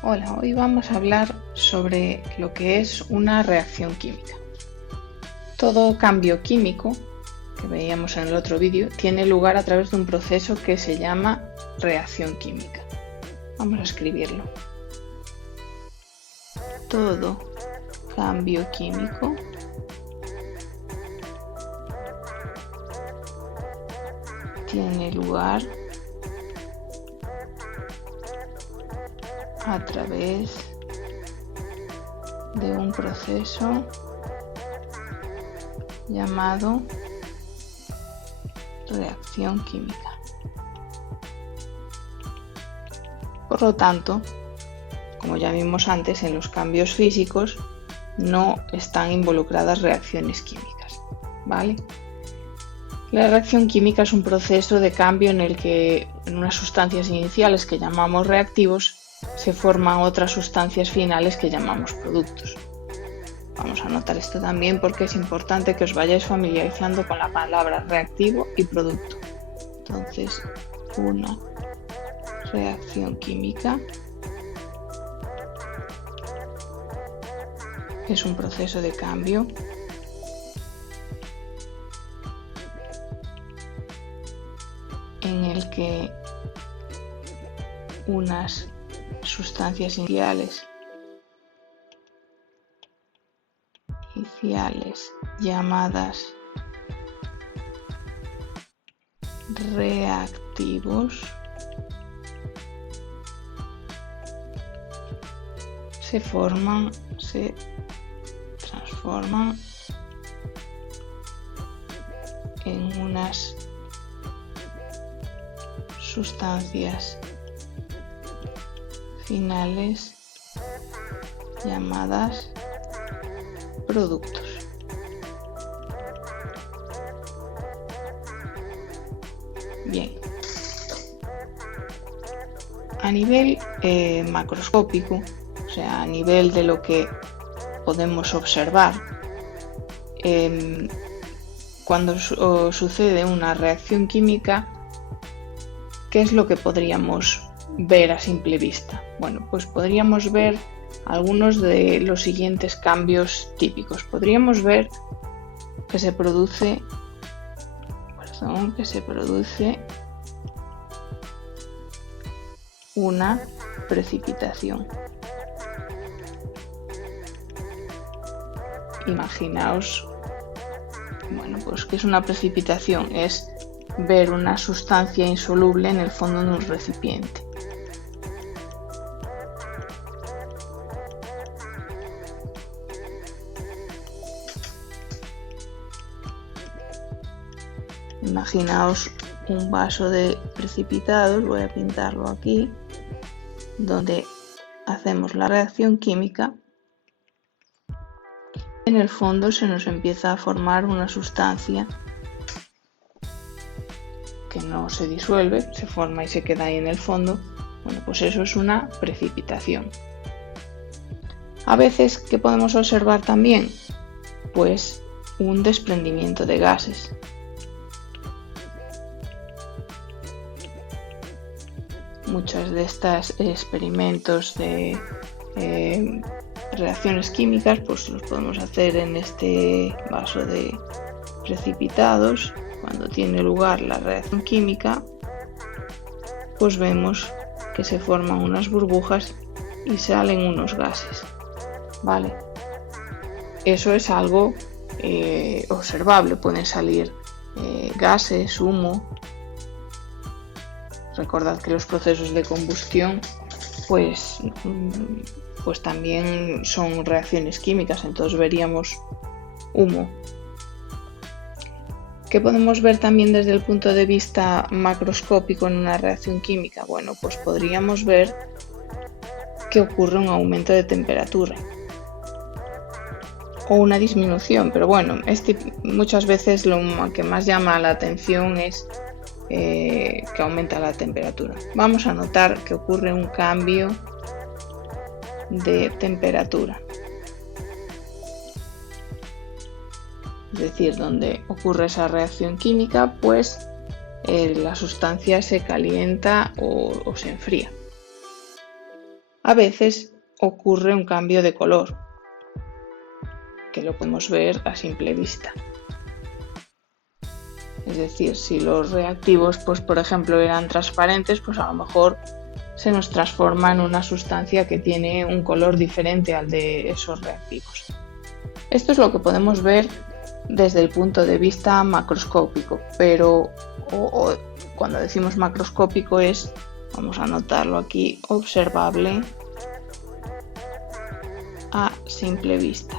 Hola, hoy vamos a hablar sobre lo que es una reacción química. Todo cambio químico, que veíamos en el otro vídeo, tiene lugar a través de un proceso que se llama reacción química. Vamos a escribirlo. Todo cambio químico tiene lugar a través de un proceso llamado reacción química. Por lo tanto, como ya vimos antes, en los cambios físicos no están involucradas reacciones químicas, ¿vale? La reacción química es un proceso de cambio en el que en unas sustancias iniciales que llamamos reactivos se forman otras sustancias finales que llamamos productos. Vamos a anotar esto también porque es importante que os vayáis familiarizando con la palabra reactivo y producto. Entonces, una reacción química es un proceso de cambio en el que unas sustancias iniciales llamadas reactivos se transforman en unas sustancias finales llamadas productos. Bien. A nivel macroscópico, o sea, a nivel de lo que podemos observar, cuando sucede una reacción química, ¿qué es lo que podríamos ver a simple vista? Bueno, pues podríamos ver algunos de los siguientes cambios típicos. Podríamos ver que se produce una precipitación. Imaginaos, bueno, pues ¿qué es una precipitación? Es ver una sustancia insoluble en el fondo de un recipiente. Imaginaos un vaso de precipitados, voy a pintarlo aquí, donde hacemos la reacción química. En el fondo se nos empieza a formar una sustancia que no se disuelve, se forma y se queda ahí en el fondo. Bueno, pues eso es una precipitación. A veces, ¿qué podemos observar también? Pues un desprendimiento de gases. Muchos de estos experimentos de reacciones químicas pues los podemos hacer en este vaso de precipitados. Cuando tiene lugar la reacción química, pues vemos que se forman unas burbujas y salen unos gases, ¿vale? Eso es algo observable, pueden salir gases, humo. Recordad que los procesos de combustión pues también son reacciones químicas, entonces veríamos humo. ¿Qué podemos ver también desde el punto de vista macroscópico en una reacción química? Bueno, pues podríamos ver que ocurre un aumento de temperatura o una disminución, pero bueno, muchas veces lo que más llama la atención es que aumenta la temperatura. Vamos a notar que ocurre un cambio de temperatura. Es decir, donde ocurre esa reacción química, pues la sustancia se calienta o se enfría. a veces ocurre un cambio de color, que lo podemos ver a simple vista. Es decir, si los reactivos, pues por ejemplo, eran transparentes, pues a lo mejor se nos transforma en una sustancia que tiene un color diferente al de esos reactivos. Esto es lo que podemos ver desde el punto de vista macroscópico, pero cuando decimos macroscópico es, vamos a anotarlo aquí, observable a simple vista.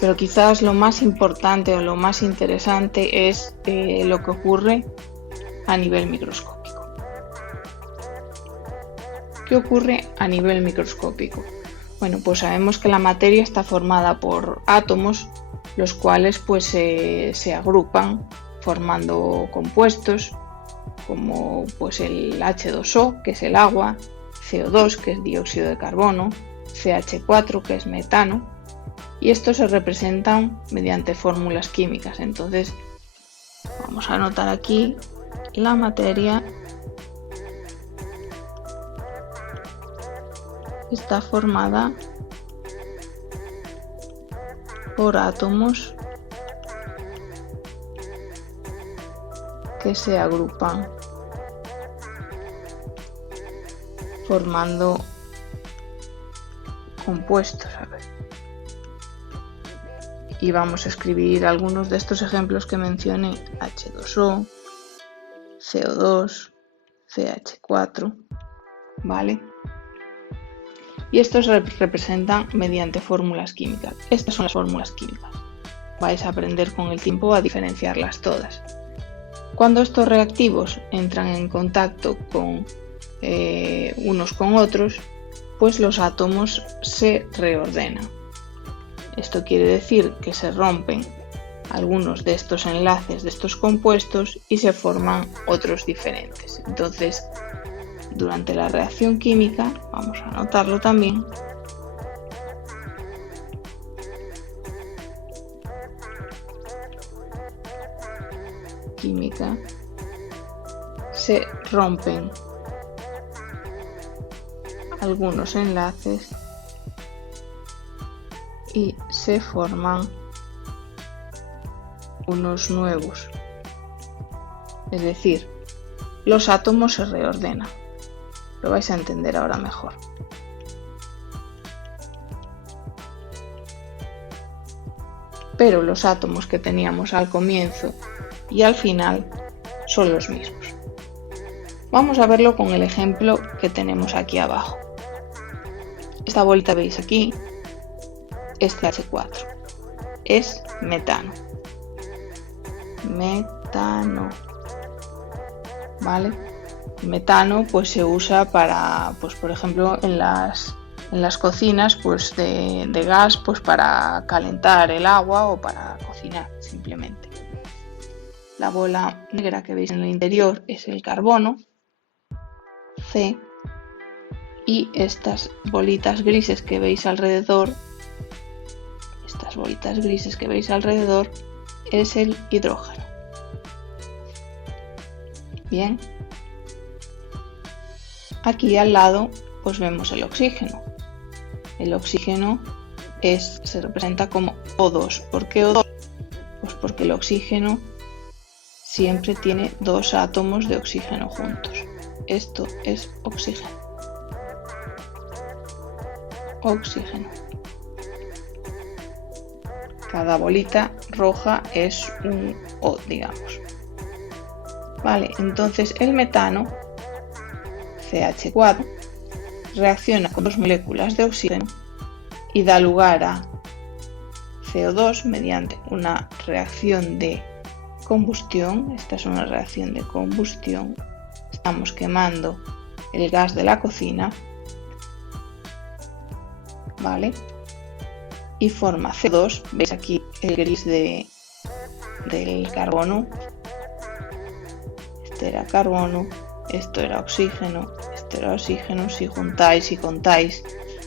Pero quizás lo más importante o lo más interesante es lo que ocurre a nivel microscópico. ¿Qué ocurre a nivel microscópico? Bueno, pues sabemos que la materia está formada por átomos, los cuales pues se agrupan formando compuestos como pues el H2O, que es el agua, CO2, que es dióxido de carbono, CH4, que es metano, y estos se representan mediante fórmulas químicas. Entonces vamos a anotar aquí la materia está formada por átomos que se agrupan formando compuestos. Y vamos a escribir algunos de estos ejemplos que mencioné: H2O, CO2, CH4, ¿vale? Y estos se representan mediante fórmulas químicas. Estas son las fórmulas químicas. Vais a aprender con el tiempo a diferenciarlas todas. Cuando estos reactivos entran en contacto con unos con otros, pues los átomos se reordenan. Esto quiere decir que se rompen algunos de estos enlaces de estos compuestos y se forman otros diferentes. Entonces, durante la reacción química, vamos a anotarlo también, química, se rompen algunos enlaces y se forman unos nuevos. Es decir, los átomos se reordenan. Lo vais a entender ahora mejor. Pero los átomos que teníamos al comienzo y al final son los mismos. Vamos a verlo con el ejemplo que tenemos aquí abajo. Esta bolita veis aquí, este H4 es metano. Metano, ¿vale? Metano pues se usa para, pues por ejemplo, en las cocinas pues de gas, pues para calentar el agua o para cocinar simplemente. La bola negra que veis en el interior es el carbono, C, y estas bolitas grises que veis alrededor, es el hidrógeno. Bien. Aquí al lado pues vemos el oxígeno. El oxígeno se representa como O2. ¿Por qué O2? Pues porque el oxígeno siempre tiene dos átomos de oxígeno juntos. Esto es oxígeno. Oxígeno. Cada bolita roja es un O, digamos. Vale, entonces el metano, CH4, reacciona con dos moléculas de oxígeno y da lugar a CO2 mediante una reacción de combustión. Esta es una reacción de combustión. Estamos quemando el gas de la cocina, ¿vale? Y forma CO2. Veis aquí el gris del carbono. Este era carbono, esto era oxígeno, esto era oxígeno. Si juntáis y contáis,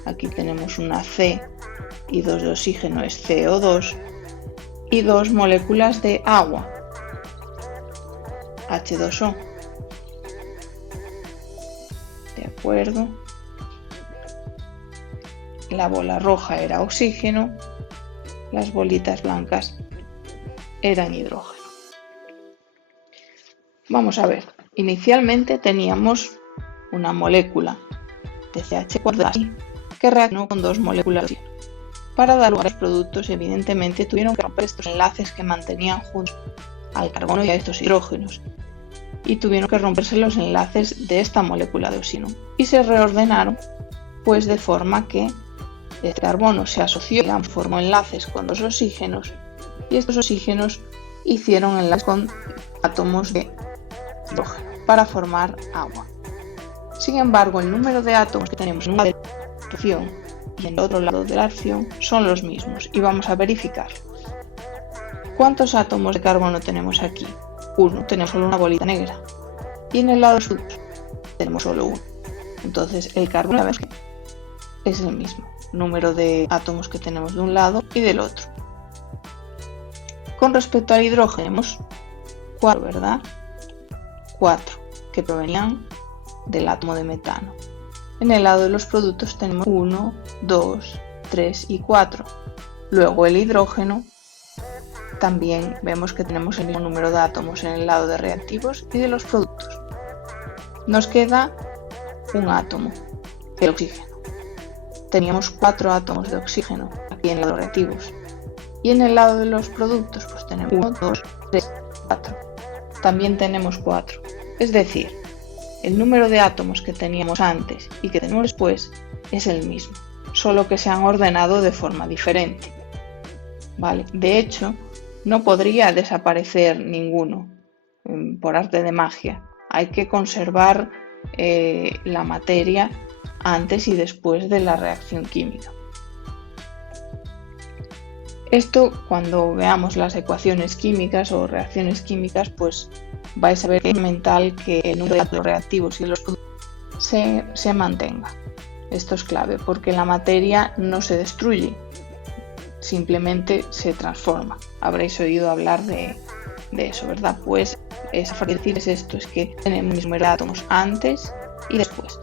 aquí tenemos una C y 2 de oxígeno es CO2 y 2 moléculas de agua, H2O. acuerdo. La bola roja era oxígeno, las bolitas blancas eran hidrógeno. Vamos a ver, inicialmente teníamos una molécula de CH4 que reaccionó con dos moléculas de oxígeno. Para dar lugar a los productos, evidentemente tuvieron que romper estos enlaces que mantenían juntos al carbono y a estos hidrógenos, y tuvieron que romperse los enlaces de esta molécula de oxígeno y se reordenaron pues de forma que este carbono se asoció, formó enlaces con dos oxígenos y estos oxígenos hicieron enlaces con átomos de hidrógeno para formar agua. Sin embargo, el número de átomos que tenemos en una de la reacción y en el otro lado de la reacción son los mismos y vamos a verificar. ¿Cuántos átomos de carbono tenemos aquí? Uno, tenemos solo una bolita negra. Y en el lado sur tenemos solo uno. Entonces el carbono es el mismo número de átomos que tenemos de un lado y del otro. Con respecto al hidrógeno tenemos 4, ¿verdad? 4 que provenían del átomo de metano. En el lado de los productos tenemos 1, 2, 3 y 4. Luego el hidrógeno también vemos que tenemos el mismo número de átomos en el lado de reactivos y de los productos. Nos queda un átomo, el oxígeno. Teníamos 4 átomos de oxígeno aquí en el lado de reactivos. Y en el lado de los productos pues tenemos 1, 2, 3, 4. También tenemos 4. Es decir, el número de átomos que teníamos antes y que tenemos después es el mismo, solo que se han ordenado de forma diferente. ¿Vale? De hecho, no podría desaparecer ninguno por arte de magia. Hay que conservar la materia antes y después de la reacción química. Esto, cuando veamos las ecuaciones químicas o reacciones químicas, pues vais a ver que es fundamental que el número de los reactivos y los productos se mantenga. Esto es clave porque la materia no se destruye, simplemente se transforma. Habréis oído hablar de eso, ¿verdad? Pues es fácil decir esto, es que tenemos el número de átomos antes y después.